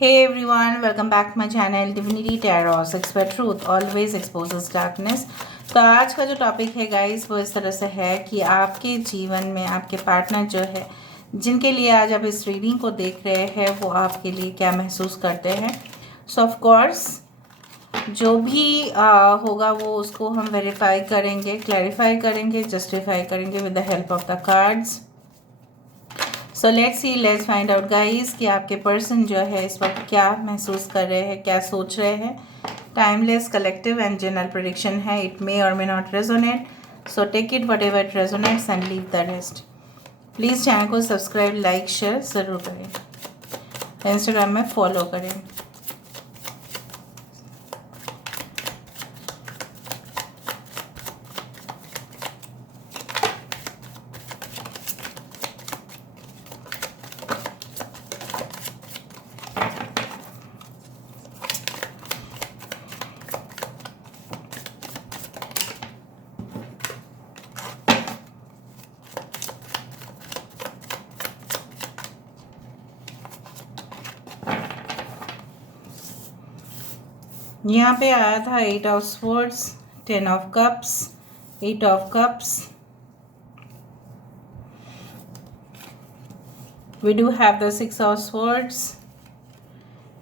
Hey everyone, welcome back to my channel Divinity Tarot, Sex where truth always exposes darkness। तो आज का जो topic है guys वो इस तरह से है कि आपके जीवन में आपके पार्टनर जो है जिनके लिए आज आप इस रीडिंग को देख रहे हैं वो आपके लिए क्या महसूस करते हैं। सो ऑफ कोर्स जो भी होगा वो उसको हम वेरीफाई करेंगे, क्लैरिफाई करेंगे, जस्टिफाई करेंगे with the help of the cards. So let's see, let's find out guys कि आपके पर्सन जो है इस वक्त क्या महसूस कर रहे हैं, क्या सोच रहे हैं। Timeless collective and general prediction है। इट मे और may not resonate, so take it whatever it resonates and leave the rest. Please channel को सब्सक्राइब, लाइक, शेयर ज़रूर करें। इंस्टाग्राम में फॉलो करें। यहाँ पे आया था 8 of swords, 10 of cups, 8 of cups. We do have the 6 of swords.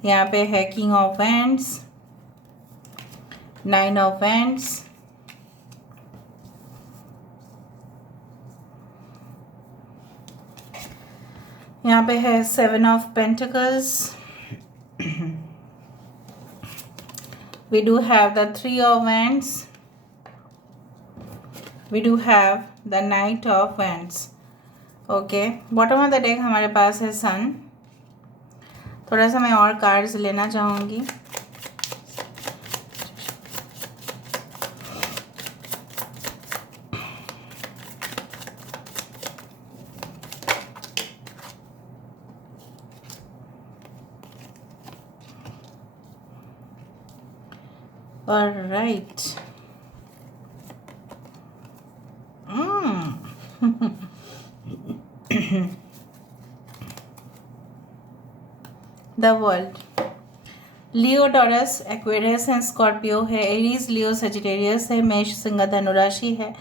यहाँ पे है king of wands, 9 of wands, यहाँ पे है 7 of pentacles. We do have the 3 of wands. We do have the knight of wands. Okay, bottom of the deck हमारे पास है सन। थोड़ा सा मैं और कार्ड्स लेना चाहूँगी। All right. The world. Leo, Taurus, Aquarius and Scorpio है। एरीज, लियो, सजिटेरियस है। मेष, सिंह, धनु राशि है।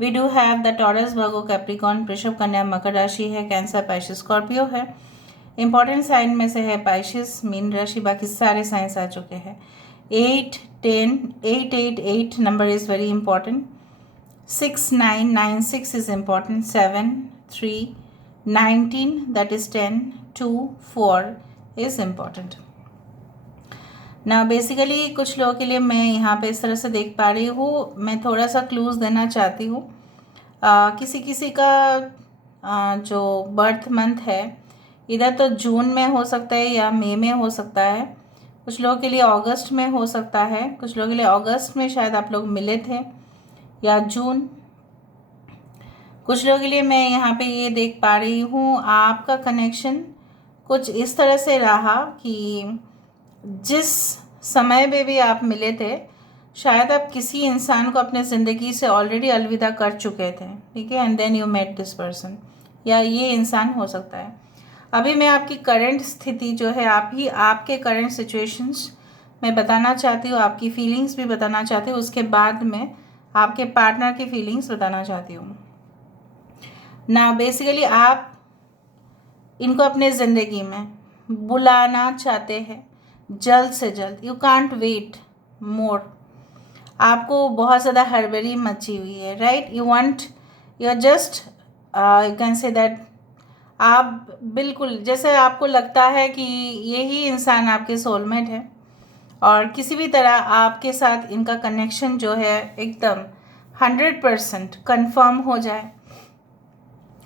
We do have the Taurus, Virgo, Capricorn, वृषभ, कन्या, मकर राशि है। कैंसर, पाइशिस, स्कॉर्पियो है। इंपॉर्टेंट साइन में से है पाइशिस, मीन राशि, बाकी सारे साइंस आ चुके हैं। 8, 10, 8, 8, 8 number is very important. 6, 9, 9, 6 is important. 7, 3, 19, that is 10, 2, 4 is important. Now basically कुछ लोगों के लिए मैं यहाँ पे इस तरह से देख पा रही हूँ। मैं थोड़ा सा क्लूज देना चाहती हूँ। किसी किसी का जो बर्थ मंथ है इधर तो जून में हो सकता है या मई में हो सकता है। कुछ लोगों के लिए अगस्त में हो सकता है। कुछ लोगों के लिए अगस्त में शायद आप लोग मिले थे या जून। कुछ लोगों के लिए मैं यहाँ पे ये देख पा रही हूँ आपका कनेक्शन कुछ इस तरह से रहा कि जिस समय में भी आप मिले थे शायद आप किसी इंसान को अपने ज़िंदगी से ऑलरेडी अलविदा कर चुके थे, ठीक है, and then you met this person, या ये इंसान हो सकता है। अभी मैं आपकी करंट स्थिति जो है आपके करंट सिचुएशंस मैं बताना चाहती हूँ, आपकी फीलिंग्स भी बताना चाहती हूँ, उसके बाद मैं आपके पार्टनर की फीलिंग्स बताना चाहती हूँ ना। बेसिकली आप इनको अपने ज़िंदगी में बुलाना चाहते हैं जल्द से जल्द। You can't wait more. आपको बहुत ज़्यादा हड़बड़ी मची हुई है, right. You want, you are just, you can say that आप बिल्कुल जैसे आपको लगता है कि यही इंसान आपके सोलमेट है और किसी भी तरह आपके साथ इनका कनेक्शन जो है एकदम 100% कन्फर्म हो जाए।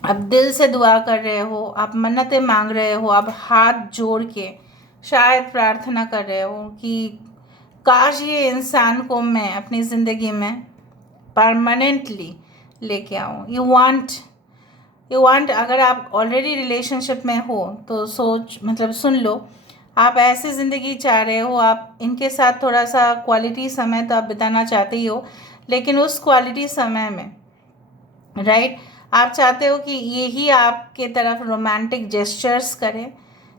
आप दिल से दुआ कर रहे हो, आप मन्नतें मांग रहे हो, आप हाथ जोड़ के शायद प्रार्थना कर रहे हो कि काश ये इंसान को मैं अपनी ज़िंदगी में परमानेंटली लेके आऊँ। यू वांट, अगर आप ऑलरेडी रिलेशनशिप में हो तो सुन लो, आप ऐसी ज़िंदगी चाह रहे हो, आप इनके साथ थोड़ा सा क्वालिटी समय तो आप बिताना चाहते ही हो, लेकिन उस क्वालिटी समय में, राइट, आप चाहते हो कि यही आपके तरफ रोमांटिक जेस्चर्स करे,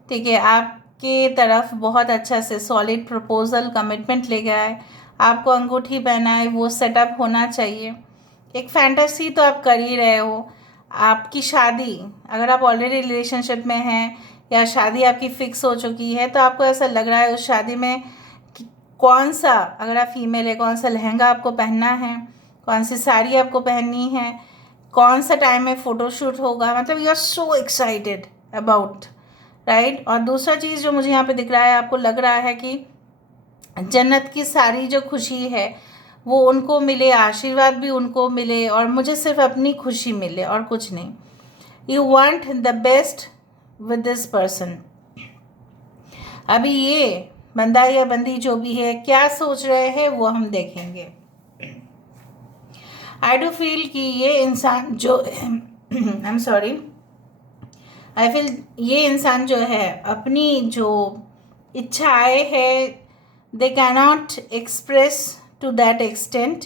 ठीक है, आप आपके तरफ बहुत अच्छा से सॉलिड प्रपोजल कमिटमेंट लेके आए, आपको अंगूठी पहनाए, वो सेटअप होना चाहिए। एक फैंटेसी तो आप कर ही रहे हो। आपकी शादी, अगर आप ऑलरेडी रिलेशनशिप में हैं या शादी आपकी फिक्स हो चुकी है, तो आपको ऐसा लग रहा है उस शादी में कि कौन सा, अगर आप फीमेल है, कौन सा लहंगा आपको पहनना है, कौन सी साड़ी आपको पहननी है, कौन सा टाइम में फ़ोटोशूट होगा। मतलब you are so excited about, right. और दूसरा चीज़ जो मुझे यहाँ पे दिख रहा है, आपको लग रहा है कि जन्नत की सारी जो खुशी है वो उनको मिले, आशीर्वाद भी उनको मिले, और मुझे सिर्फ अपनी खुशी मिले और कुछ नहीं। You want the best with this person. अभी ये बंदा या बंदी जो भी है क्या सोच रहे हैं वो हम देखेंगे। आई डू फील कि ये इंसान जो I am sorry, I feel ये इंसान जो है अपनी जो इच्छाएं है they cannot express to that extent,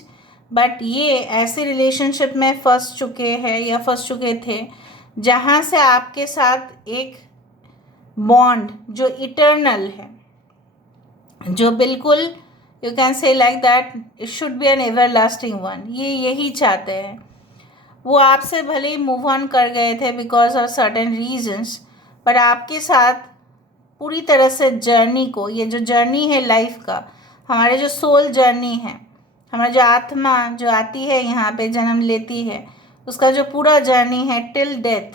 but ये ऐसे रिलेशनशिप में फंस चुके हैं या फंस चुके थे जहाँ से आपके साथ एक बॉन्ड जो इटर्नल है, जो बिल्कुल you can say like that it should be an everlasting one, ये यही चाहते हैं। वो आपसे भले ही मूव ऑन कर गए थे बिकॉज ऑफ सर्टेन रीजंस, पर आपके साथ पूरी तरह से जर्नी को, ये जो जर्नी है लाइफ का, हमारे जो सोल जर्नी है, हमारा जो आत्मा जो आती है यहाँ पे जन्म लेती है, उसका जो पूरा जर्नी है till death,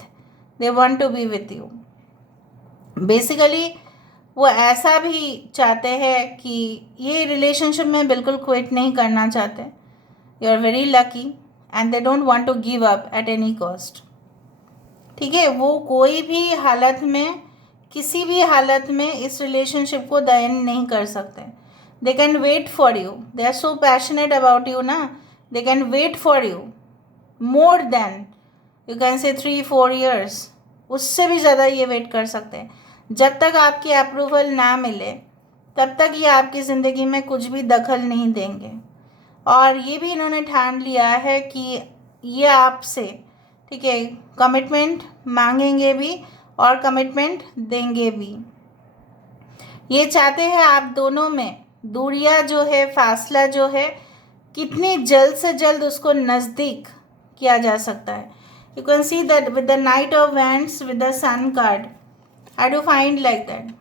they want to be with you. Basically वो ऐसा भी चाहते हैं कि ये रिलेशनशिप में बिल्कुल क्विट नहीं करना चाहते। You are very lucky and they don't want to give up at any cost. ठीक है, वो कोई भी हालत में, किसी भी हालत में इस रिलेशनशिप को दायन नहीं कर सकते। They can wait for you, they are so passionate about you ना, they can wait for you more than you can say 3-4 years, उससे भी ज़्यादा ये वेट कर सकते हैं। जब तक आपकी अप्रूवल ना मिले तब तक ये आपकी ज़िंदगी में कुछ भी दखल नहीं देंगे। और ये भी इन्होंने ठान लिया है कि ये आपसे, ठीक है, कमिटमेंट मांगेंगे भी और कमिटमेंट देंगे भी। ये चाहते हैं आप दोनों में दूरियां जो है, फासला जो है, कितनी जल्द से जल्द उसको नज़दीक किया जा सकता है। You can see that with the knight of wands with the sun card, I do find like that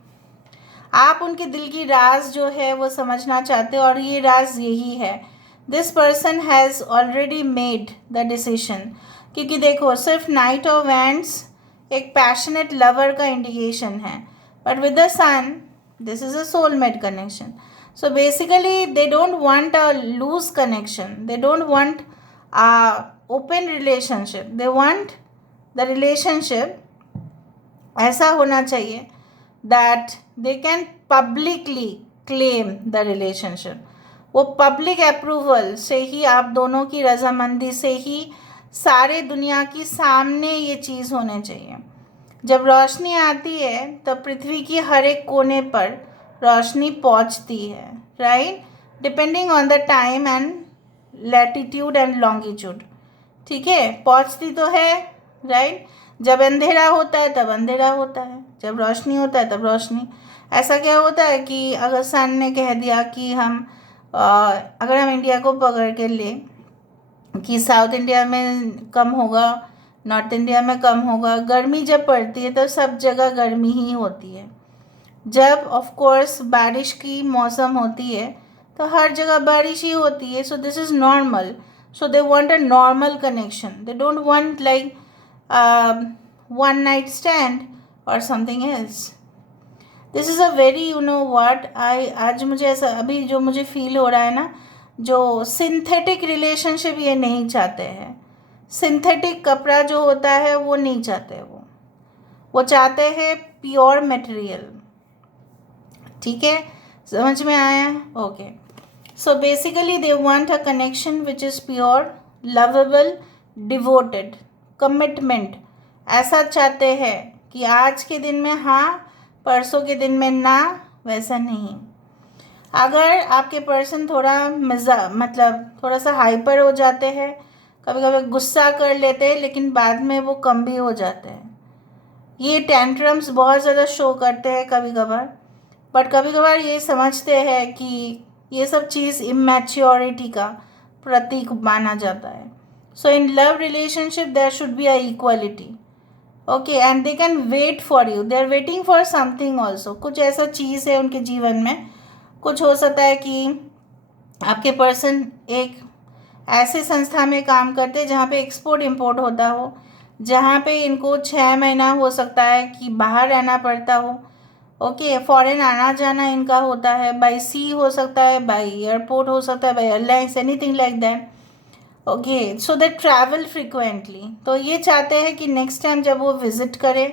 आप उनके दिल की राज जो है वो समझना चाहते हो, और ये राज यही है, this person has already made the decision. क्योंकि देखो, सिर्फ नाइट ऑफ वैंड्स एक पैशनेट लवर का इंडिकेशन है, but with the sun this is a soulmate connection. So basically they don't want a lose connection, they don't want a open relationship, they want the relationship ऐसा होना चाहिए that they can publicly claim the relationship. वो public approval से ही, आप दोनों की रजामंदी से ही सारे दुनिया की सामने ये चीज़ होने चाहिए। जब रोशनी आती है तो पृथ्वी की हर एक कोने पर रोशनी पहुंचती है, right, depending on the time and latitude and longitude. ठीक है, पहुंचती तो है, राइट। जब अंधेरा होता है तब अंधेरा होता है, जब रोशनी होता है तब रोशनी। ऐसा क्या होता है कि अगर सन ने कह दिया कि अगर हम इंडिया को पकड़ के ले कि साउथ इंडिया में कम होगा, नॉर्थ इंडिया में कम होगा, गर्मी जब पड़ती है तो सब जगह गर्मी ही होती है। जब ऑफ कोर्स बारिश की मौसम होती है तो हर जगह बारिश ही होती है। So this is normal, so they want a normal connection, they don't want like one night stand or something else. This is a very, you know what, आज मुझे ऐसा अभी जो मुझे फील हो रहा है ना, जो सिंथेटिक रिलेशनशिप ये नहीं चाहते हैं। सिंथेटिक कपड़ा जो होता है वो नहीं चाहते, वो चाहते हैं प्योर मटेरियल। ठीक है, समझ में आया? Okay, so basically they want a connection which is pure, lovable, devoted, commitment ऐसा चाहते हैं कि आज के दिन में हाँ, परसों के दिन में ना, वैसा नहीं। अगर आपके पर्सन थोड़ा मतलब थोड़ा सा हाइपर हो जाते हैं, कभी कभी गुस्सा कर लेते हैं, लेकिन बाद में वो कम भी हो जाते हैं। ये टेंट्रम्स बहुत ज़्यादा शो करते हैं कभी कभार, बट कभी कभार ये समझते हैं कि ये सब चीज़ इमेच्योरिटी का प्रतीक माना जाता है. So in love relationship there should be a equality. Okay, and they can wait for you, they are waiting for something also. कुछ ऐसा चीज़ है उनके जीवन में. कुछ हो सकता है कि आपके पर्सन एक ऐसे संस्था में काम करते हैं जहाँ पे एक्सपोर्ट इंपोर्ट होता हो, जहाँ पे इनको 6 महीना हो सकता है कि बाहर रहना पड़ता हो. ओके, फॉरेन आना जाना इनका होता है, बाई सी हो सकता है, बाई एयरपोर्ट हो सकता है, by airlines, anything like that. Okay, so they travel frequently. तो ये चाहते हैं कि नेक्स्ट टाइम जब वो विज़िट करें,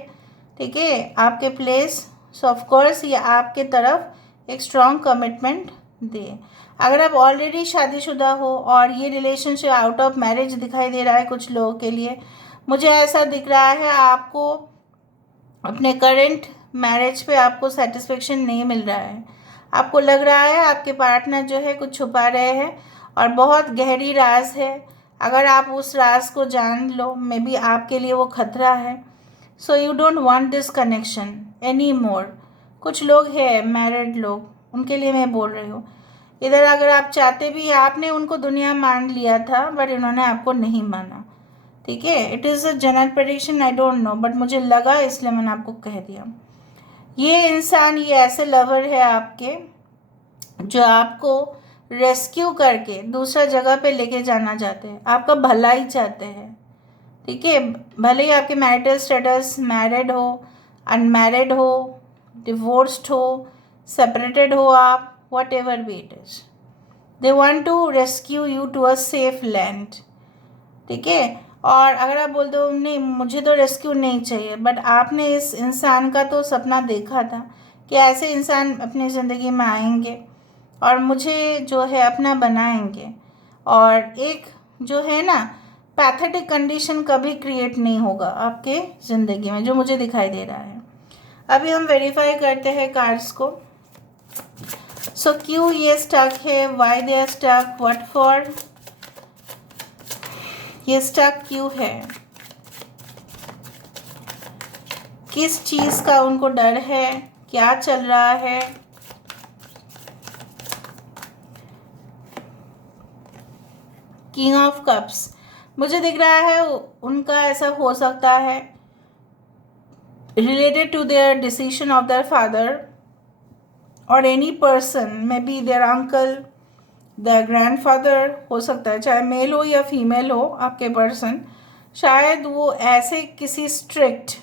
ठीक है, आपके प्लेस, सो ऑफकोर्स ये आपके तरफ एक स्ट्रॉन्ग कमिटमेंट दे. अगर आप ऑलरेडी शादीशुदा हो और ये रिलेशनशिप आउट ऑफ मैरिज दिखाई दे रहा है कुछ लोगों के लिए, मुझे ऐसा दिख रहा है आपको अपने करंट मैरिज पे आपको सेटिस्फेक्शन नहीं मिल रहा है. आपको लग रहा है आपके पार्टनर जो है कुछ छुपा रहे हैं और बहुत गहरी राज है. अगर आप उस राज को जान लो, मे बी आपके लिए वो खतरा है. So you don't want this connection any more. कुछ लोग हैं मैरिड लोग, उनके लिए मैं बोल रही हूँ. इधर अगर आप चाहते भी, आपने उनको दुनिया मान लिया था बट इन्होंने आपको नहीं माना. ठीक है, it is a general prediction, I don't know, but मुझे लगा इसलिए मैंने आपको कह दिया. ये इंसान, ये ऐसे लवर है आपके जो आपको रेस्क्यू करके दूसरा जगह पे लेके जाना चाहते हैं, आपका भला ही चाहते हैं. ठीक है, भले ही आपके मैरिटल स्टेटस मैरिड हो, अनमैरिड हो, डिवोर्स्ड हो, सेपरेटेड हो, आप whatever be it is, they want to rescue you to a safe land. ठीक है, और अगर आप बोल दो नहीं मुझे तो रेस्क्यू नहीं चाहिए, बट आपने इस इंसान का तो सपना देखा था कि ऐसे इंसान अपनी ज़िंदगी में आएंगे और मुझे जो है अपना बनाएंगे, और एक जो है ना पैथेटिक कंडीशन कभी क्रिएट नहीं होगा आपके ज़िंदगी में, जो मुझे दिखाई दे रहा है. अभी हम वेरीफाई करते हैं कार्ड्स को. सो क्यों ये स्टक है, why they are stuck, what for, ये स्टक क्यों है, किस चीज़ का उनको डर है, क्या चल रहा है. किंग ऑफ कप्स मुझे दिख रहा है उनका ऐसा हो सकता है related to their decision of their father और any person, may be their uncle, their grandfather हो सकता है, चाहे मेल हो या फीमेल हो आपके पर्सन. शायद वो ऐसे किसी स्ट्रिक्ट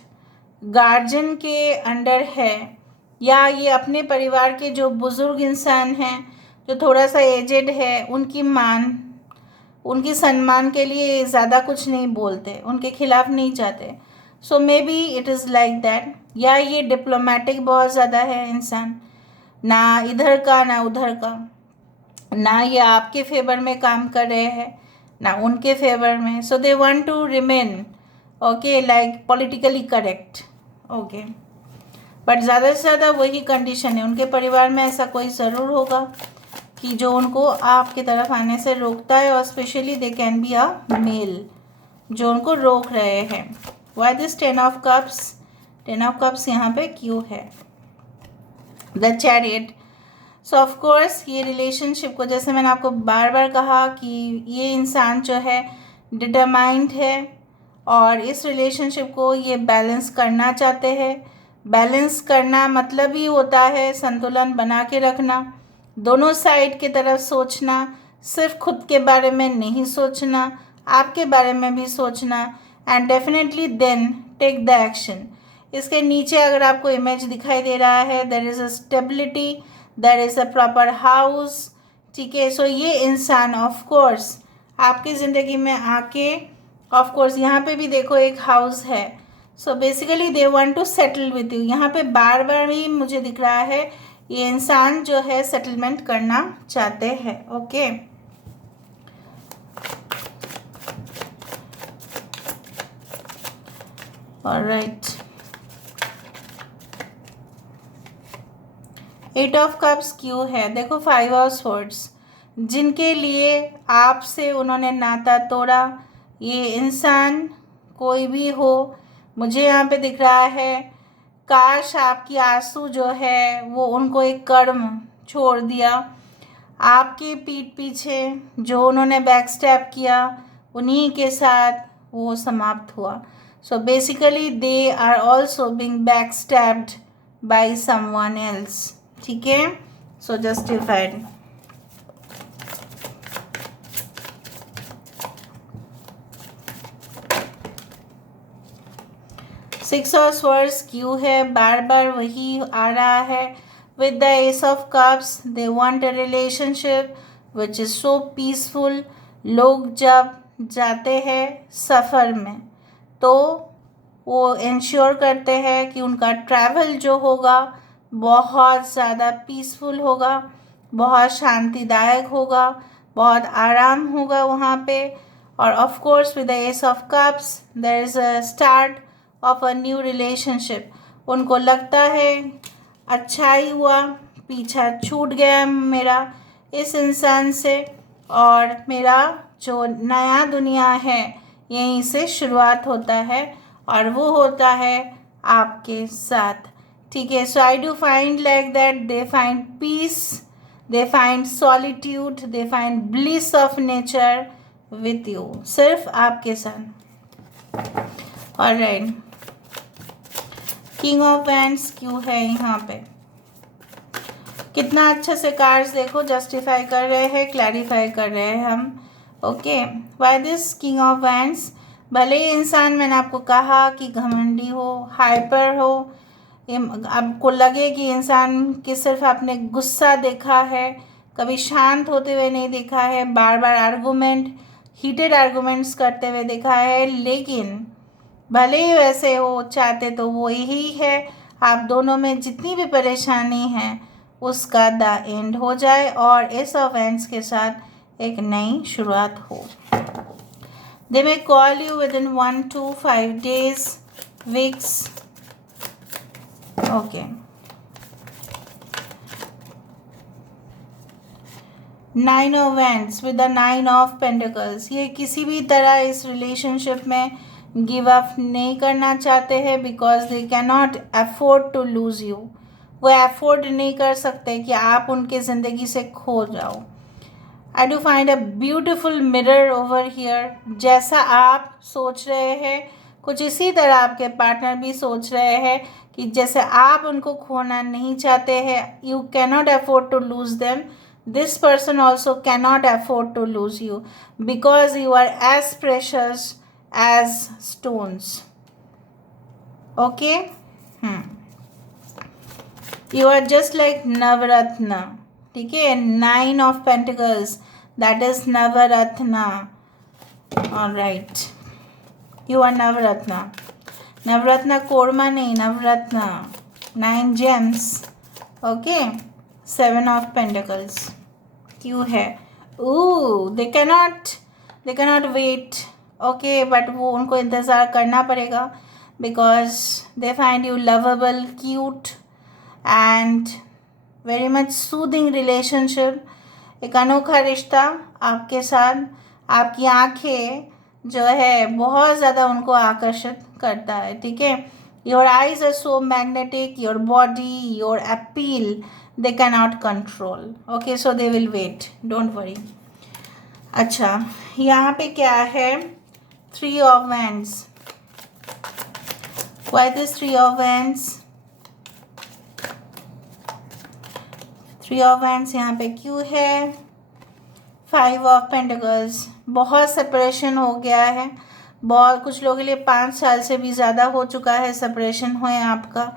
गार्जियन के अंडर है, या ये अपने परिवार के जो बुज़ुर्ग इंसान हैं जो थोड़ा सा एजेड है, उनकी सम्मान के लिए ज़्यादा कुछ नहीं बोलते, उनके खिलाफ नहीं जाते. So may be it is like that. या ये डिप्लोमेटिक बहुत ज़्यादा है इंसान, ना इधर का ना उधर का, ना ये आपके फेवर में काम कर रहे हैं ना उनके फेवर में. So they want to remain okay like politically correct. Okay, but ज़्यादा से ज़्यादा वही कंडीशन है, उनके परिवार में ऐसा कोई ज़रूर होगा कि जो उनको आपकी तरफ आने से रोकता है, और specially they can be a male जो उनको रोक रहे हैं. Why this 10 of cups, 10 of cups यहाँ पे क्यों है. The chariot. So of course ये रिलेशनशिप को, जैसे मैंने आपको बार बार कहा कि ये इंसान जो है डिटरमाइंड है और इस रिलेशनशिप को ये बैलेंस करना चाहते हैं. बैलेंस करना मतलब ही होता है संतुलन बना के रखना, दोनों साइड की तरफ सोचना, सिर्फ खुद के बारे में नहीं सोचना, आपके बारे में भी सोचना, and definitely then take the action. इसके नीचे अगर आपको इमेज दिखाई दे रहा है, there is a stability, there is a proper house. ठीक है, सो ये इंसान ऑफ कोर्स आपकी ज़िंदगी में आके, ऑफ कोर्स यहाँ पे भी देखो एक हाउस है. So basically they want to settle with you. यहाँ पे बार बार ही मुझे दिख रहा है ये इंसान जो है सेटलमेंट करना चाहते हैं. Okay, alright. 8 ऑफ कप्स क्यों है, देखो 5 ऑफ स्वॉर्ड्स, जिनके लिए आपसे उन्होंने नाता तोड़ा. ये इंसान कोई भी हो, मुझे यहाँ पे दिख रहा है काश आपकी आंसू जो है वो उनको एक कर्म छोड़ दिया, आपके पीठ पीछे जो उन्होंने बैक स्टैप किया उन्हीं के साथ वो समाप्त हुआ। So basically they are also being back stepped by someone else. ठीक है, so justified. Six of swords क्यों है, बार बार वही आ रहा है। With the ace of cups they want a relationship which is so peaceful. लोग जब जाते हैं सफ़र में तो वो इंश्योर करते हैं कि उनका ट्रैवल जो होगा बहुत ज़्यादा पीसफुल होगा, बहुत शांतिदायक होगा, बहुत आराम होगा वहाँ पे। और of course with the ace of cups there is a start of a new relationship. उनको लगता है अच्छा ही हुआ, पीछा छूट गया मेरा इस इंसान से और मेरा जो नया दुनिया है यहीं से शुरुआत होता है और वो होता है आपके साथ। ठीक है, so I do find like that they find peace, they find solitude, they find bliss of nature with you, सिर्फ आपके साथ। ऑलराइट, किंग ऑफ वैंड्स क्यों है यहाँ पे, कितना अच्छे से कार्ड्स देखो जस्टिफाई कर रहे हैं, क्लैरिफाई कर रहे हैं हम। Okay, why this king of wands, भले ही इंसान मैंने आपको कहा कि घमंडी हो, हाइपर हो, आपको लगे कि इंसान के सिर्फ आपने गुस्सा देखा है, कभी शांत होते हुए नहीं देखा है, बार बार आर्गूमेंट, हीटेड आर्गूमेंट्स करते हुए देखा है, लेकिन भले ही वैसे हो चाहते तो वो यही है आप दोनों में जितनी भी परेशानी है उसका द एंड हो जाए और एस ऑफ वैंड्स के साथ एक नई शुरुआत हो। They may call you within 1 to 5 days, weeks। Okay, nine of wands with the 9 of pentacles, ये किसी भी तरह इस रिलेशनशिप में गिव अप नहीं करना चाहते हैं because they can not afford to lose you. वो अफोर्ड नहीं कर सकते कि आप उनके ज़िंदगी से खो जाओ। आई do find a beautiful mirror over here, जैसा आप सोच रहे हैं कुछ इसी तरह आपके पार्टनर भी सोच रहे हैं कि जैसे आप उनको खोना नहीं चाहते हैं, you can not afford to lose them, this person also cannot afford to lose you because you are as precious as stones। okay, you are just like Navaratna। ठीक है, 9 of Pentacles, that is Navaratna। all right, you are Navaratna। Navaratna korma नहीं, navaratna, 9 gems। Okay, 7 of Pentacles क्यों है, they cannot wait. Okay, but वो उनको इंतज़ार करना पड़ेगा because they find you lovable, cute and very much soothing relationship. एक अनोखा रिश्ता आपके साथ, आपकी आंखें जो है बहुत ज़्यादा उनको आकर्षित करता है। ठीक है, your eyes are so magnetic, your body, your appeal they cannot control। okay, so they will wait, don't worry। अच्छा, यहाँ पे क्या है, 3 of wands। why this 3 of wands, 3 of wands यहाँ पे क्यों है, 5 of pentacles, बहुत सेपरेशन हो गया है, बहुत कुछ लोगों के लिए 5 साल से भी ज़्यादा हो चुका है सेपरेशन हुए आपका,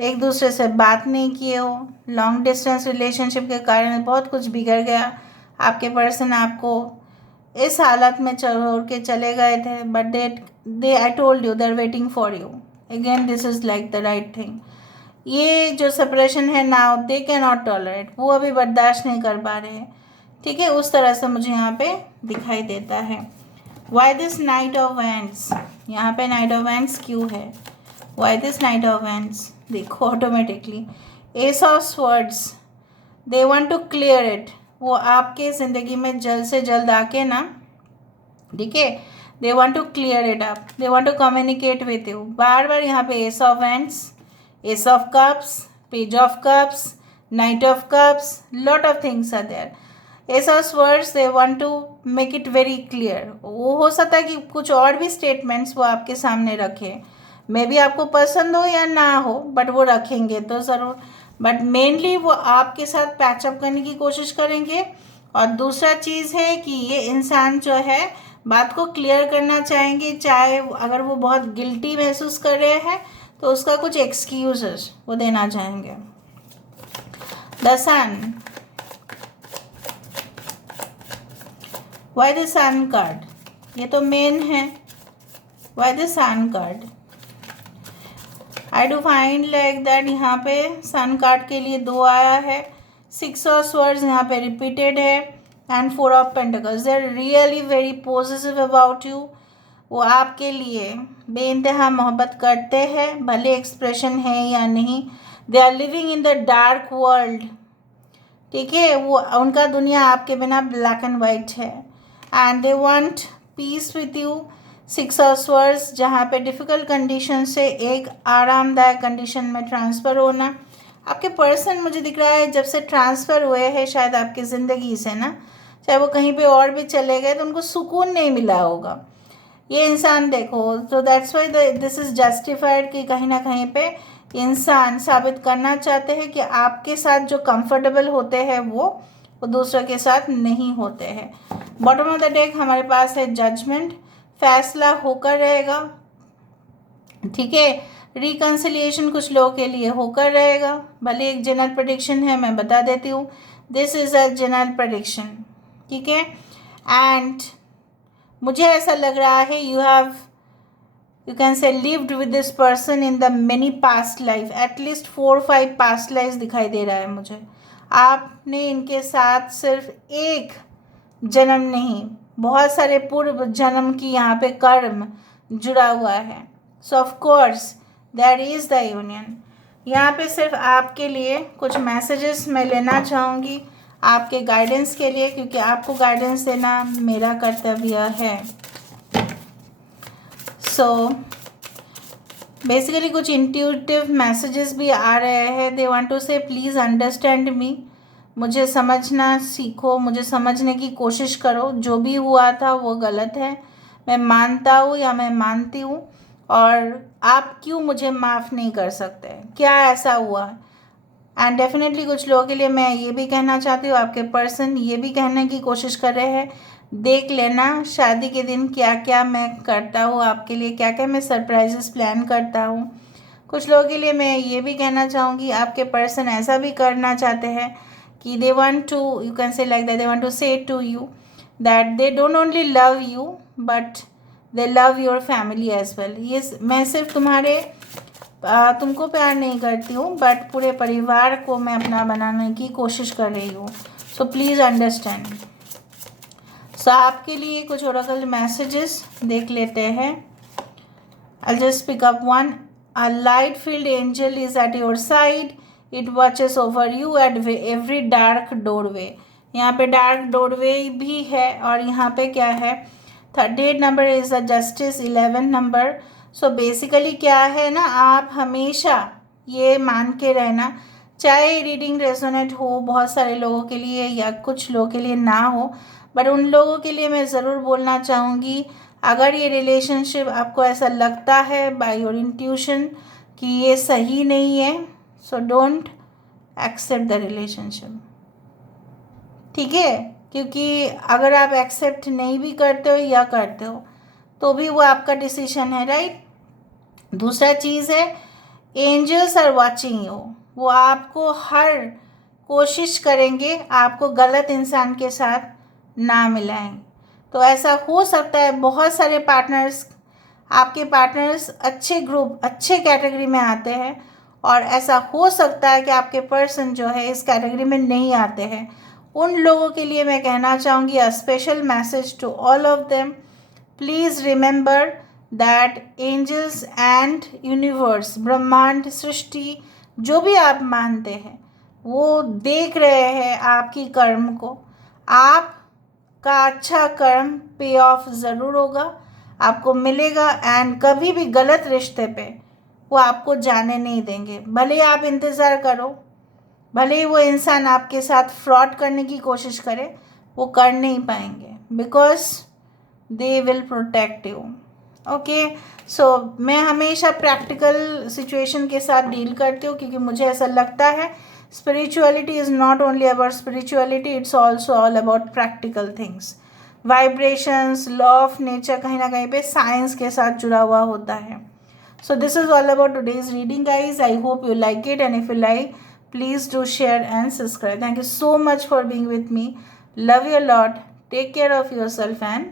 एक दूसरे से बात नहीं किए हो, लॉन्ग डिस्टेंस रिलेशनशिप के कारण बहुत कुछ बिगड़ गया, आपके पर्सन आपको इस हालत में छोड़ के चले गए थे, but they I told you they are waiting for you again, this is like the right thing. ये जो सेपरेशन है now they can not tolerate, वो अभी बर्दाश्त नहीं कर पा रहे हैं। ठीक है, उस तरह से मुझे यहाँ पे दिखाई देता है। Why this knight of wands, यहाँ पे नाइट ऑफ वैंड्स क्यों है, why this knight of wands, देखो automatically ace of swords, they want to clear it, वो आपके ज़िंदगी में जल्द से जल्द आके ना, ठीक है, they want to clear it up, they want to communicate with you. बार बार यहाँ पे ace of wands, Ace of Cups, Page of Cups, Knight of Cups, lot of things are there. Ace of Swords, they want to make it very clear. वो हो सकता है कि कुछ और भी स्टेटमेंट्स वो आपके सामने रखें, मे बी आपको पसंद हो या ना हो, बट वो रखेंगे तो ज़रूर. बट मेनली वो आपके साथ पैचअप करने की कोशिश करेंगे. और दूसरा चीज़ है कि ये इंसान जो है बात को क्लियर करना चाहेंगे, चाहे अगर वो बहुत गिल्टी महसूस कर रहे हैं तो उसका कुछ एक्सक्यूजेस वो देना चाहेंगे. The sun, why the sun card, ये तो मेन है. Why the sun card, I do find like that यहाँ पे सन कार्ड के लिए 2 आया है. 6 ऑफ स्वर्ड्स यहाँ पे रिपीटेड है and 4 of pentacles. They are really very positive about you. वो आपके लिए बेइंतहा मोहब्बत करते हैं, भले एक्सप्रेशन है या नहीं. They are living in the dark world. ठीक है, वो उनका दुनिया आपके बिना ब्लैक एंड वाइट है. And they want peace with you. 6 of swords, जहाँ पे डिफ़िकल्ट कंडीशन से एक आरामदायक कंडीशन में ट्रांसफ़र होना. आपके पर्सन मुझे दिख रहा है जब से ट्रांसफ़र हुए हैं शायद आपकी ज़िंदगी से ना, चाहे वो कहीं पे और भी चले गए तो उनको सुकून नहीं मिला होगा. ये इंसान देखो, तो that's why this is justified कि कहीं ना कहीं पे इंसान साबित करना चाहते हैं कि आपके साथ जो कंफर्टेबल होते हैं वो दूसरों के साथ नहीं होते हैं. बॉटम ऑफ द डेक हमारे पास है जजमेंट. फैसला होकर रहेगा. ठीक है, रिकन्सिलिएशन कुछ लोगों के लिए होकर रहेगा. भले एक जनरल प्रेडिक्शन है, मैं बता देती हूँ, this is a general prediction. ठीक है, एंड मुझे ऐसा लग रहा है you can say lived with this person in the many past life. At least 4-5 past lives दिखाई दे रहा है मुझे. आपने इनके साथ सिर्फ एक जन्म नहीं, बहुत सारे पूर्व जन्म की यहाँ पे कर्म जुड़ा हुआ है. सो of course that is the union. यहाँ पे सिर्फ आपके लिए कुछ मैसेजेस मैं लेना चाहूँगी आपके गाइडेंस के लिए, क्योंकि आपको गाइडेंस देना मेरा कर्तव्य है. सो बेसिकली कुछ इंट्यूटिव मैसेजेस भी आ रहे हैं. दे वांट टू से प्लीज़ अंडरस्टैंड मी. मुझे समझना सीखो, मुझे समझने की कोशिश करो. जो भी हुआ था वो गलत है, मैं मानता हूँ या मैं मानती हूँ. और आप क्यों मुझे माफ़ नहीं कर सकते, क्या ऐसा हुआ. एंड डेफिनेटली कुछ लोगों के लिए मैं ये भी कहना चाहती हूँ, आपके पर्सन ये भी कहने की कोशिश कर रहे हैं, देख लेना शादी के दिन क्या क्या मैं करता हूँ आपके लिए, क्या क्या मैं सरप्राइजेस प्लान करता हूँ. कुछ लोगों के लिए मैं ये भी कहना चाहूँगी, आपके पर्सन ऐसा भी करना चाहते हैं कि they want to, you can say like that, they want to say to you that they don't only love you but they love your family as well. ये मैं सिर्फ तुमको प्यार नहीं करती हूँ, बट पूरे परिवार को मैं अपना बनाने की कोशिश कर रही हूँ. So please understand. सो आपके लिए कुछ ओरेकल मैसेजेस देख लेते हैं. I'll just pick up one. A light filled angel is at your side. It watches over you at every dark doorway. यहाँ पे डार्क डोरवे भी है. और यहाँ पे क्या है, 38 number is the justice, 11 number. So basically क्या है ना, आप हमेशा ये मान के रहना, चाहे रीडिंग रेजोनेट हो बहुत सारे लोगों के लिए या कुछ लोगों के लिए ना हो, बट उन लोगों के लिए मैं ज़रूर बोलना चाहूँगी, अगर ये रिलेशनशिप आपको ऐसा लगता है बाय योर इंट्यूशन कि ये सही नहीं है, so don't accept the relationship. ठीक है, क्योंकि अगर आप एक्सेप्ट नहीं भी करते हो या करते हो तो भी वो आपका डिसीजन है, राइट. दूसरा चीज़ है, एंजल्स आर वाचिंग यू. वो आपको हर कोशिश करेंगे आपको गलत इंसान के साथ ना मिलाएं. तो ऐसा हो सकता है बहुत सारे पार्टनर्स, आपके पार्टनर्स अच्छे ग्रुप, अच्छे कैटेगरी में आते हैं, और ऐसा हो सकता है कि आपके पर्सन जो है इस कैटेगरी में नहीं आते हैं. उन लोगों के लिए मैं कहना चाहूँगी, a special message to all of them, please remember that angels and universe, ब्रह्मांड, सृष्टि, जो भी आप मानते हैं, वो देख रहे हैं आपकी कर्म को. आपका अच्छा कर्म पे ऑफ ज़रूर होगा, आपको मिलेगा. एंड कभी भी गलत रिश्ते पे वो आपको जाने नहीं देंगे। भले ही आप इंतज़ार करो, भले ही वो इंसान आपके साथ फ्रॉड करने की कोशिश करे, वो कर नहीं पाएंगे, because they will protect you. Okay, so मैं हमेशा प्रैक्टिकल सिचुएशन के साथ डील करती हूँ, क्योंकि मुझे ऐसा लगता है spirituality is not only about spirituality, it's also all about practical things. Vibrations, law of nature कहीं ना कहीं पे साइंस के साथ जुड़ा हुआ होता है। So this is all about today's reading, guys. I hope you like it, and if you like, please do share and subscribe. Thank you so much for being with me. Love you a lot. Take care of yourself and